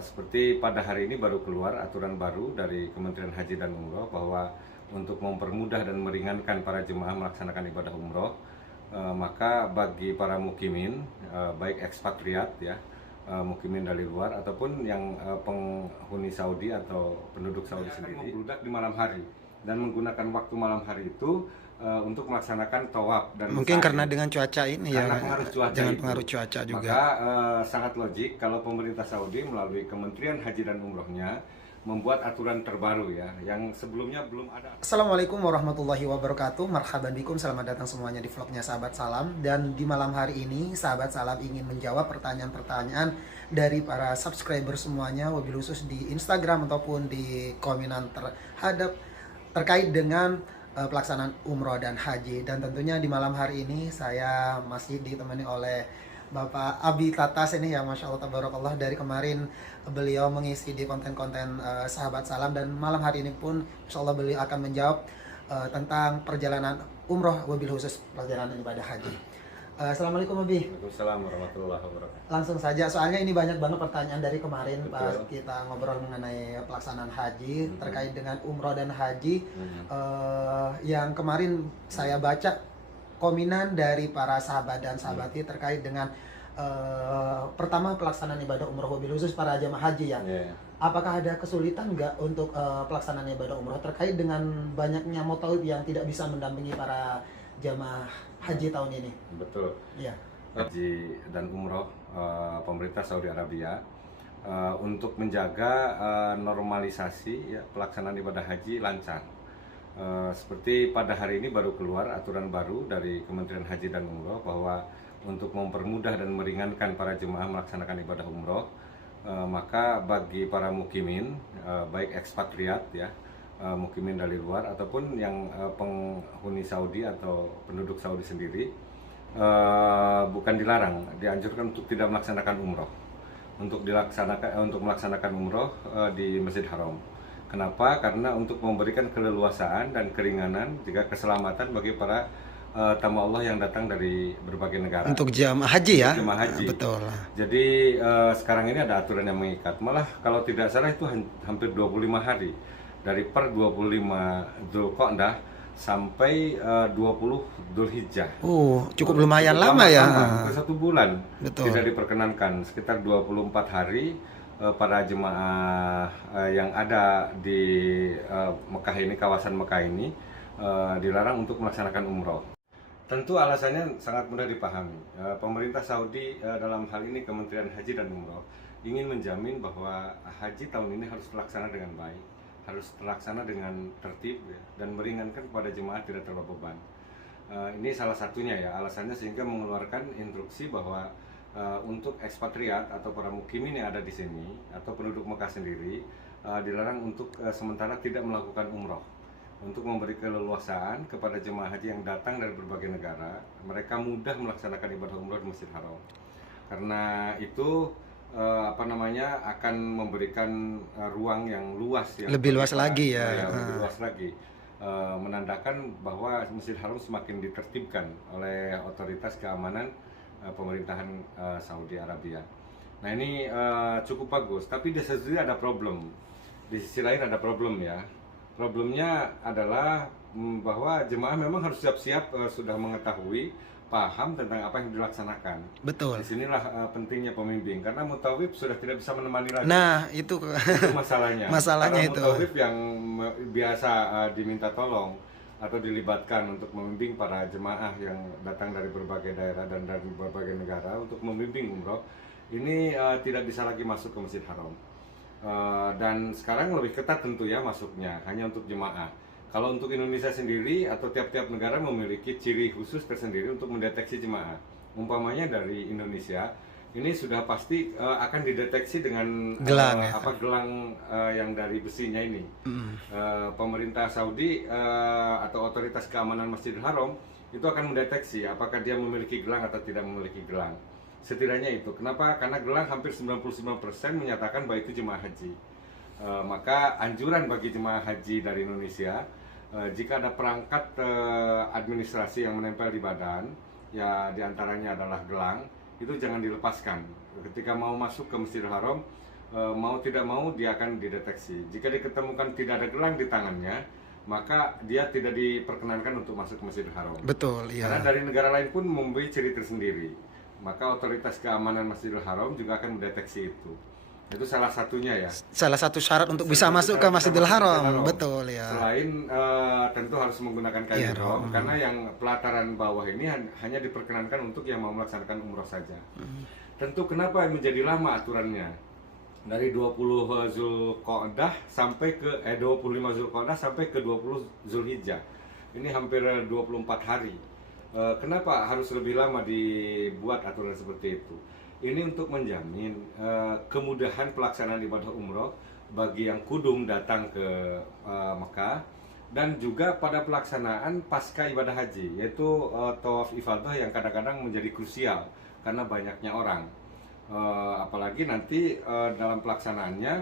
Seperti pada hari ini baru keluar aturan baru dari Kementerian Haji dan Umroh bahwa untuk mempermudah dan meringankan para jemaah melaksanakan ibadah umroh, maka bagi para mukimin, baik ekspatriat ya, mukimin dari luar ataupun yang penghuni Saudi atau penduduk Saudi sendiri, membludak di malam hari dan menggunakan waktu malam hari itu untuk melaksanakan tawaf dan Mungkin sa'i. karena dengan cuaca ini ya, Karena pengaruh cuaca dengan itu. pengaruh cuaca juga. Maka sangat logik kalau pemerintah Saudi melalui Kementerian Haji dan Umrohnya membuat aturan terbaru ya, yang sebelumnya belum ada. Assalamualaikum warahmatullahi wabarakatuh. Marhaban bikum, selamat datang semuanya di vlognya Sahabat Salam. Dan di malam hari ini Sahabat Salam ingin menjawab pertanyaan-pertanyaan dari para subscriber semuanya, wabil khusus di Instagram ataupun di komenan terkait dengan pelaksanaan umroh dan haji. Dan tentunya di malam hari ini saya masih ditemani oleh Bapak Abi Tatas ini ya, Masya Allah tabarakallah. Dari kemarin beliau mengisi di konten-konten Sahabat Salam, dan malam hari ini pun Insya Allah beliau akan menjawab tentang perjalanan umroh, wabil khusus perjalanan ibadah haji. Assalamualaikum Abi. Waalaikumsalam warahmatullahi wabarakatuh. Langsung saja, soalnya ini banyak banget pertanyaan dari kemarin. Betul. Pas kita ngobrol mengenai pelaksanaan haji, terkait dengan umroh dan haji. Yang kemarin saya baca kominan dari para sahabat dan sahabati terkait dengan pertama pelaksanaan ibadah umroh, wabil khusus para jamaah haji ya. Apakah ada kesulitan nggak untuk pelaksanaan ibadah umroh terkait dengan banyaknya mutawif yang tidak bisa mendampingi para jamaah haji tahun ini? Betul. Iya. Haji dan umroh pemerintah Saudi Arabia untuk menjaga normalisasi ya, pelaksanaan ibadah haji lancar. Seperti pada hari ini baru keluar aturan baru dari Kementerian Haji dan Umroh bahwa untuk mempermudah dan meringankan para jemaah melaksanakan ibadah umroh, maka bagi para mukimin, baik ekspatriat ya, mukimin dari luar ataupun yang penghuni Saudi atau penduduk Saudi sendiri, bukan dilarang, dianjurkan untuk tidak melaksanakan umroh, untuk melaksanakan umroh di Masjid Haram. Kenapa? Karena untuk memberikan keleluasaan dan keringanan juga keselamatan bagi para tamu Allah yang datang dari berbagai negara. Untuk jamaah haji ya? Jemaah haji. Betul. Jadi sekarang ini ada aturan yang mengikat. Malah kalau tidak salah itu hampir 25 hari. Dari per 25 Dzulqa'dah sampai 20 Dzulhijjah. Cukup lumayan lama ya. Hampir 1 bulan. Betul. Tidak diperkenankan, sekitar 24 hari para jemaah yang ada di Mekah ini, kawasan Mekah ini, dilarang untuk melaksanakan umroh. Tentu alasannya sangat mudah dipahami. Pemerintah Saudi dalam hal ini Kementerian Haji dan Umroh ingin menjamin bahwa haji tahun ini harus terlaksana dengan baik, harus terlaksana dengan tertib ya, dan meringankan kepada jemaah, tidak terbawa beban. Ini salah satunya ya alasannya, sehingga mengeluarkan instruksi bahwa untuk ekspatriat atau para mukimin yang ada di sini atau penduduk Mekah sendiri dilarang untuk sementara tidak melakukan umroh, untuk memberi keleluasaan kepada jemaah haji yang datang dari berbagai negara, mereka mudah melaksanakan ibadah umroh di Masjid Haram. Karena itu akan memberikan ruang yang luas ya, Lebih luas lagi ya. Lebih luas lagi, menandakan bahwa Masjid Haram semakin ditertibkan oleh otoritas keamanan pemerintahan Saudi Arabia. Nah ini cukup bagus, tapi di sisi ada problem, di sisi lain ada problem ya. Problemnya adalah bahwa jemaah memang harus siap-siap, sudah mengetahui, paham tentang apa yang dilaksanakan. Betul. Disinilah pentingnya pembimbing, karena mutawif sudah tidak bisa menemani lagi. Nah itu masalahnya. Masalahnya itu. Mutawif yang biasa diminta tolong atau dilibatkan untuk membimbing para jemaah yang datang dari berbagai daerah dan dari berbagai negara untuk membimbing umroh, ini tidak bisa lagi masuk ke Masjid Haram. Dan sekarang lebih ketat tentu ya masuknya, hanya untuk jemaah. Kalau untuk Indonesia sendiri atau tiap-tiap negara memiliki ciri khusus tersendiri untuk mendeteksi jemaah. Umpamanya dari Indonesia, ini sudah pasti akan dideteksi dengan gelang, gelang yang dari besinya ini. Pemerintah Saudi atau otoritas keamanan Masjidil Haram itu akan mendeteksi apakah dia memiliki gelang atau tidak memiliki gelang. Setidaknya itu. Kenapa? Karena gelang hampir 99% menyatakan bahwa itu jemaah haji. Maka anjuran bagi jemaah haji dari Indonesia, jika ada perangkat administrasi yang menempel di badan, ya diantaranya adalah gelang, itu jangan dilepaskan. Ketika mau masuk ke Masjidil Haram, mau tidak mau dia akan dideteksi. Jika diketemukan tidak ada gelang di tangannya, maka dia tidak diperkenankan untuk masuk ke Masjidil Haram. Betul, iya. Karena dari negara lain pun memberi ciri tersendiri. Maka otoritas keamanan Masjidil Haram juga akan mendeteksi itu. Itu salah satunya ya. Salah satu syarat untuk bisa Salah masuk satu ke syarat Masjidil Masjidil Haram. Haram. Betul ya. Selain tentu harus menggunakan kain Iya, ihram, karena yang pelataran bawah ini hanya diperkenankan untuk yang mau melaksanakan umroh saja. Tentu kenapa menjadi lama aturannya? Dari 20 Zulqa'dah sampai ke 25 Zulqa'dah sampai ke 20 Zulhijjah. Ini hampir 24 hari. Kenapa harus lebih lama dibuat aturan seperti itu? Ini untuk menjamin kemudahan pelaksanaan ibadah umroh bagi yang kudung datang ke Mekah, dan juga pada pelaksanaan pasca ibadah haji, yaitu tawaf ifadah yang kadang-kadang menjadi krusial karena banyaknya orang. Apalagi nanti dalam pelaksanaannya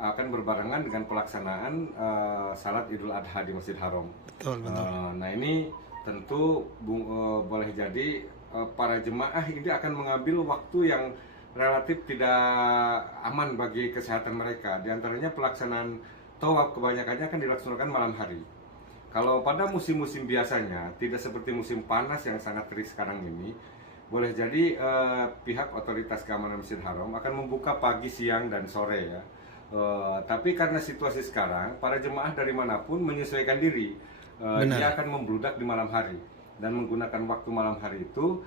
akan berbarengan dengan pelaksanaan salat Idul Adha di Masjidil Haram. Betul, betul. Nah ini tentu boleh jadi para jemaah ini akan mengambil waktu yang relatif tidak aman bagi kesehatan mereka. Di antaranya pelaksanaan tawaf kebanyakannya akan dilaksanakan malam hari. Kalau pada musim-musim biasanya, tidak seperti musim panas yang sangat terik sekarang ini, boleh jadi pihak otoritas keamanan Masjidil Haram akan membuka pagi, siang, dan sore ya. Tapi karena situasi sekarang, para jemaah dari manapun menyesuaikan diri. Dia akan membludak di malam hari dan menggunakan waktu malam hari itu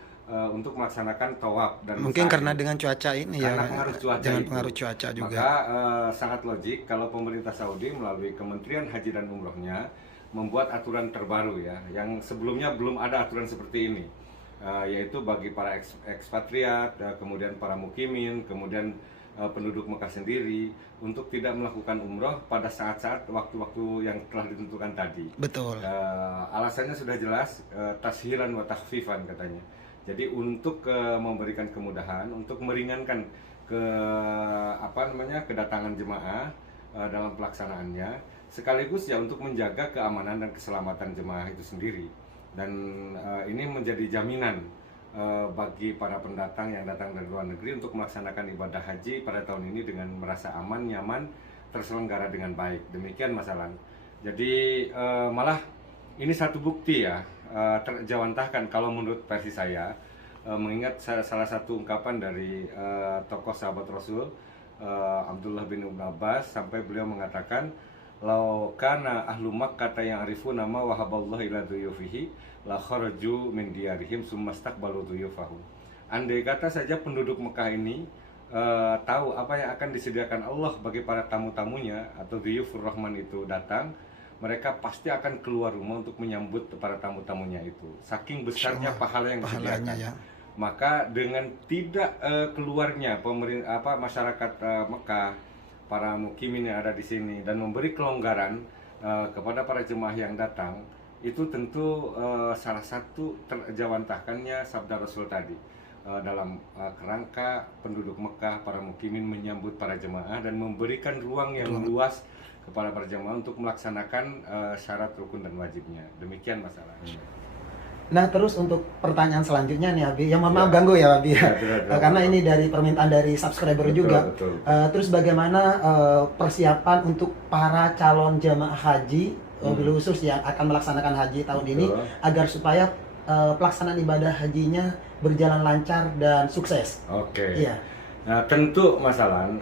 untuk melaksanakan tawaf dan Mungkin sa'i. karena dengan cuaca ini ya. Karena pengaruh cuaca Dengan itu. pengaruh cuaca juga. Maka sangat logik kalau pemerintah Saudi melalui Kementerian Haji dan Umrohnya membuat aturan terbaru ya, yang sebelumnya belum ada aturan seperti ini, yaitu bagi para ekspatriat, kemudian para mukimin, kemudian penduduk Mekah sendiri untuk tidak melakukan umroh pada saat-saat waktu-waktu yang telah ditentukan tadi. Betul. Alasannya sudah jelas, tashilan wa takhfifan katanya. Jadi untuk memberikan kemudahan, untuk meringankan kedatangan jemaah dalam pelaksanaannya, sekaligus ya untuk menjaga keamanan dan keselamatan jemaah itu sendiri. Dan ini menjadi jaminan bagi para pendatang yang datang dari luar negeri untuk melaksanakan ibadah haji pada tahun ini dengan merasa aman, nyaman, terselenggara dengan baik. Demikian Mas Alan. Jadi malah ini satu bukti ya, terjawantahkan kalau menurut versi saya, mengingat salah satu ungkapan dari tokoh sahabat Rasul Abdullah bin Ibn Abbas, sampai beliau mengatakan, "Lau kana ahlu Makkah yang arifu nama wahaballahu ila duyufihi la kharaju min diyarihim summastaqbalu duyufahu." Andai kata saja penduduk Mekah ini tahu apa yang akan disediakan Allah bagi para tamu-tamunya atau duyufur rahman itu datang, mereka pasti akan keluar rumah untuk menyambut para tamu-tamunya itu. Saking besarnya pahala yang disediakan. Ya. Maka dengan tidak keluarnya masyarakat Mekah, para mukimin yang ada di sini, dan memberi kelonggaran kepada para jemaah yang datang, itu tentu salah satu terjawantahkannya sabda Rasul tadi, dalam kerangka penduduk Mekah, para mukimin menyambut para jemaah dan memberikan ruang yang luas kepada para jemaah untuk melaksanakan syarat rukun dan wajibnya. Demikian masalahnya. Nah, terus untuk pertanyaan selanjutnya nih Abi, yang maaf ganggu ya Abi, karena ini dari permintaan dari subscriber juga. Betul. Terus bagaimana persiapan untuk para calon jemaah haji, mobil khusus yang akan melaksanakan haji tahun ini, agar supaya pelaksanaan ibadah hajinya berjalan lancar dan sukses? Oke. Iya. Nah, tentu Mas Alan,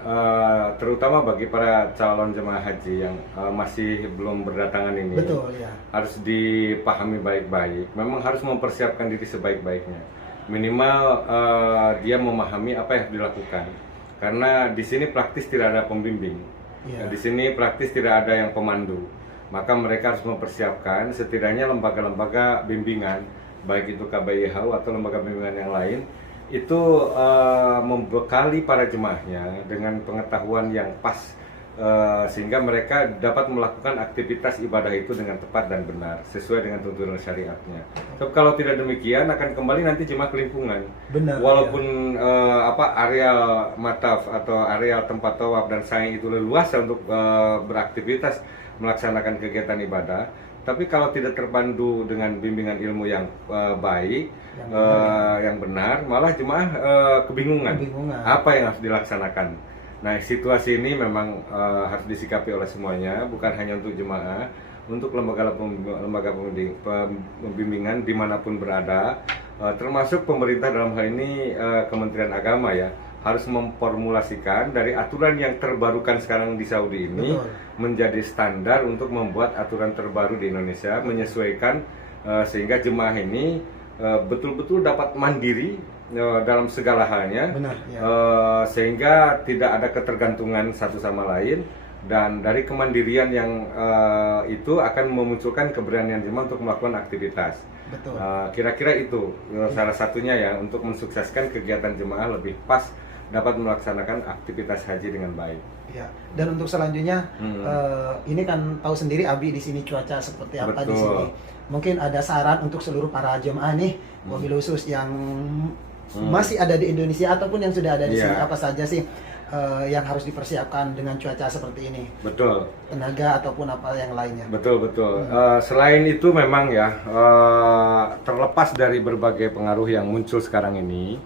terutama bagi para calon jemaah haji yang masih belum berdatangan ini, betul, ya, harus dipahami baik-baik. Memang harus mempersiapkan diri sebaik-baiknya. Minimal dia memahami apa yang harus dilakukan. Karena di sini praktis tidak ada pembimbing. ya. Di sini praktis tidak ada yang pemandu. Maka mereka harus mempersiapkan setidaknya lembaga-lembaga bimbingan, baik itu KBIHU atau lembaga bimbingan yang lain, itu membekali para jemaahnya dengan pengetahuan yang pas, sehingga mereka dapat melakukan aktivitas ibadah itu dengan tepat dan benar sesuai dengan tuntunan syariatnya. Tapi kalau tidak demikian akan kembali nanti jemaah kelimpungan. Benar, walaupun areal mataf atau areal tempat tawaf dan sa'i itu leluasa untuk beraktivitas melaksanakan kegiatan ibadah, tapi kalau tidak terpandu dengan bimbingan ilmu yang baik, yang benar, malah jemaah kebingungan apa yang harus dilaksanakan. Nah, situasi ini memang harus disikapi oleh semuanya, bukan hanya untuk jemaah, untuk lembaga pembimbingan dimanapun berada, termasuk pemerintah dalam hal ini Kementerian Agama ya, harus memformulasikan dari aturan yang terbarukan sekarang di Saudi ini. Betul. Menjadi standar untuk membuat aturan terbaru di Indonesia, menyesuaikan sehingga jemaah ini betul-betul dapat mandiri dalam segala halnya. Benar, ya. Sehingga tidak ada ketergantungan satu sama lain, dan dari kemandirian yang itu akan memunculkan keberanian jemaah untuk melakukan aktivitas. Betul. Kira-kira itu salah satunya ya, untuk mensukseskan kegiatan jemaah lebih pas dapat melaksanakan aktivitas haji dengan baik. Ya. Dan untuk selanjutnya, ini kan tahu sendiri Abi di sini cuaca seperti apa. Betul. Di sini. Mungkin ada saran untuk seluruh para jemaah nih, mobil khusus yang masih ada di Indonesia ataupun yang sudah ada di sini, apa saja sih yang harus dipersiapkan dengan cuaca seperti ini? Betul. Tenaga ataupun apa yang lainnya? Betul. Selain itu memang ya, terlepas dari berbagai pengaruh yang muncul sekarang ini,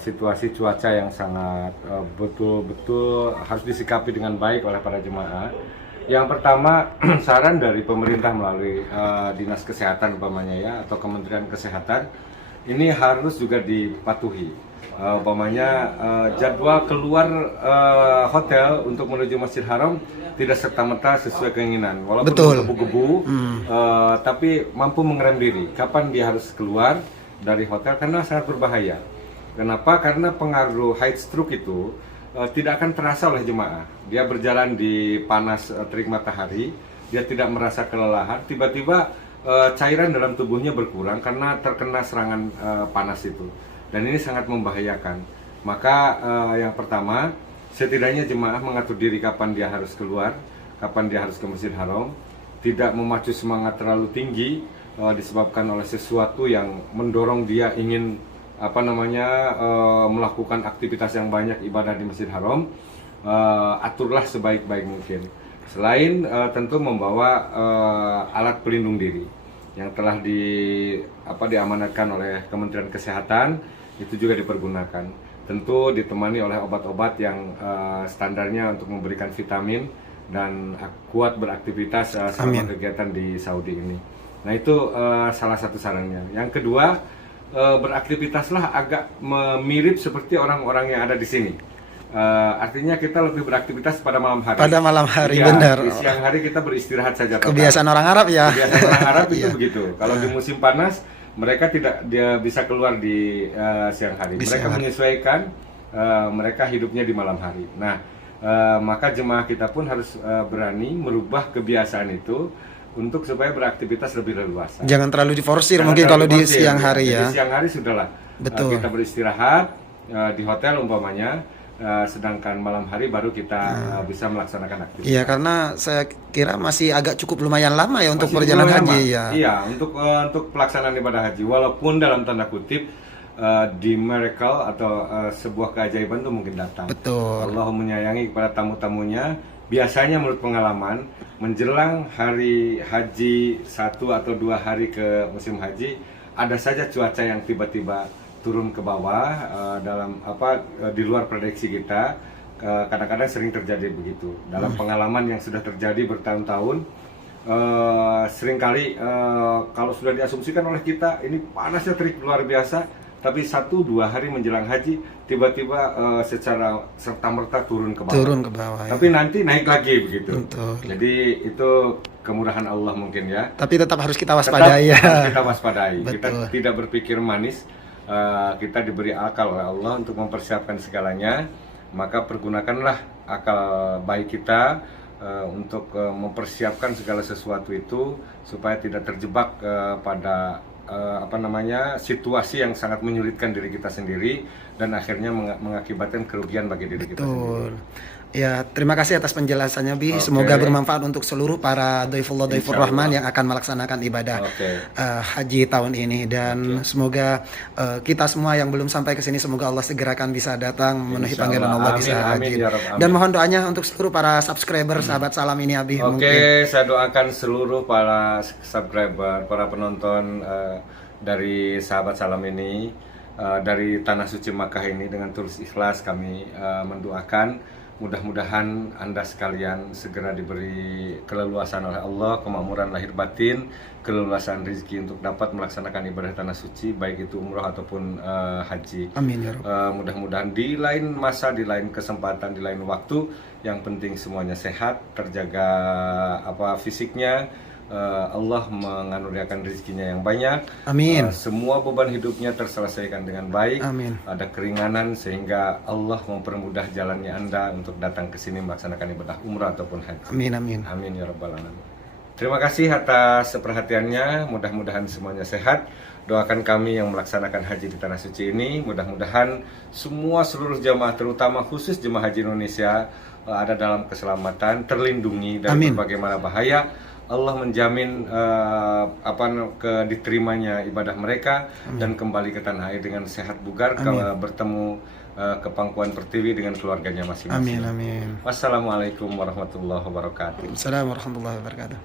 situasi cuaca yang sangat betul-betul harus disikapi dengan baik oleh para jemaah. Yang pertama, saran dari pemerintah melalui Dinas Kesehatan umpamanya ya, atau Kementerian Kesehatan, ini harus juga dipatuhi. Umpamanya jadwal keluar hotel untuk menuju Masjid Haram tidak serta-merta sesuai keinginan, walaupun bergebu-gebu, tapi mampu mengerem diri kapan dia harus keluar dari hotel, karena sangat berbahaya. Kenapa? Karena pengaruh heat stroke itu tidak akan terasa oleh jemaah. Dia berjalan di panas terik matahari, dia tidak merasa kelelahan, tiba-tiba cairan dalam tubuhnya berkurang karena terkena serangan panas itu. Dan ini sangat membahayakan. Maka yang pertama, setidaknya jemaah mengatur diri kapan dia harus keluar, kapan dia harus ke Masjid Haram, tidak memacu semangat terlalu tinggi disebabkan oleh sesuatu yang mendorong dia ingin melakukan aktivitas yang banyak, ibadah di Masjid Haram. Aturlah sebaik-baik mungkin. Selain tentu membawa alat pelindung diri yang telah diamanatkan oleh Kementerian Kesehatan, itu juga dipergunakan. Tentu ditemani oleh obat-obat yang standarnya untuk memberikan vitamin dan kuat beraktivitas selama kegiatan di Saudi ini. Nah, itu salah satu sarannya. Yang kedua, beraktivitaslah agak mirip seperti orang-orang yang ada di sini. Artinya kita lebih beraktivitas pada malam hari. Pada malam hari, ya, benar. Di siang hari kita beristirahat saja. Kebiasaan orang Arab ya. Kebiasaan orang Arab itu begitu. Kalau di musim panas, mereka dia bisa keluar di siang hari. Mereka menyesuaikan, mereka hidupnya di malam hari. Nah, maka jemaah kita pun harus berani merubah kebiasaan itu untuk supaya beraktivitas lebih leluasa. Jangan terlalu diforsir mungkin kalau di siang hari ya. Di siang hari sudahlah. Betul. Kita beristirahat di hotel umpamanya, sedangkan malam hari baru kita bisa melaksanakan aktivitas. Iya, karena saya kira masih agak cukup lumayan lama ya untuk perjalanan haji ya. Iya, untuk pelaksanaan ibadah haji, walaupun dalam tanda kutip di miracle atau sebuah keajaiban itu mungkin datang. Betul. Allah menyayangi kepada tamu-tamunya. Biasanya menurut pengalaman, menjelang hari haji 1 atau 2 hari ke musim haji, ada saja cuaca yang tiba-tiba turun ke bawah di luar prediksi kita. Kadang-kadang sering terjadi begitu. Dalam pengalaman yang sudah terjadi bertahun-tahun, seringkali kalau sudah diasumsikan oleh kita ini panasnya terik luar biasa, tapi 1-2 hari menjelang haji tiba-tiba secara serta-merta turun ke bawah. Tapi nanti naik lagi begitu. Betul. Jadi itu kemurahan Allah mungkin ya. Tapi tetap harus kita waspadai ya. Harus kita waspadai. Kita tidak berpikir manis. Kita diberi akal oleh Allah untuk mempersiapkan segalanya. Maka pergunakanlah akal baik kita untuk mempersiapkan segala sesuatu itu supaya tidak terjebak pada situasi yang sangat menyulitkan diri kita sendiri dan akhirnya mengakibatkan kerugian bagi diri kita sendiri. Ya, terima kasih atas penjelasannya Bi. Semoga bermanfaat untuk seluruh para Dhaifullah Dhaifur Rahman yang akan melaksanakan ibadah haji tahun ini, dan semoga kita semua yang belum sampai ke sini semoga Allah segerakan bisa datang memenuhi panggilan Allah, bisa haji. Dan mohon doanya untuk seluruh para subscriber sahabat salam ini Abi. Saya doakan seluruh para subscriber, para penonton dari sahabat salam ini, dari Tanah Suci Makkah ini dengan tulus ikhlas kami mendoakan mudah-mudahan Anda sekalian segera diberi keleluasan oleh Allah, kemakmuran lahir batin, keleluasan rezeki untuk dapat melaksanakan ibadah Tanah Suci, baik itu umroh ataupun haji. Amin ya Rabb. Mudah-mudahan di lain masa, di lain kesempatan, di lain waktu, yang penting semuanya sehat, terjaga fisiknya. Allah menganugerakan rezekinya yang banyak. Amin. Semua beban hidupnya terselesaikan dengan baik. Amin. Ada keringanan sehingga Allah mempermudah jalannya Anda untuk datang ke sini melaksanakan ibadah umrah ataupun haji. Amin, amin. Amin ya rabbal alamin. Terima kasih atas perhatiannya. Mudah-mudahan semuanya sehat. Doakan kami yang melaksanakan haji di Tanah Suci ini. Mudah-mudahan seluruh jamaah, terutama khusus jemaah haji Indonesia, ada dalam keselamatan, terlindungi dari berbagai macam bahaya. Allah menjamin diterimanya ibadah mereka. Amin. Dan kembali ke tanah air dengan sehat bugar, bertemu ke pangkuan pertiwi dengan keluarganya masing-masing. Amin, amin. Wassalamualaikum warahmatullahi wabarakatuh. Assalamualaikum warahmatullahi wabarakatuh.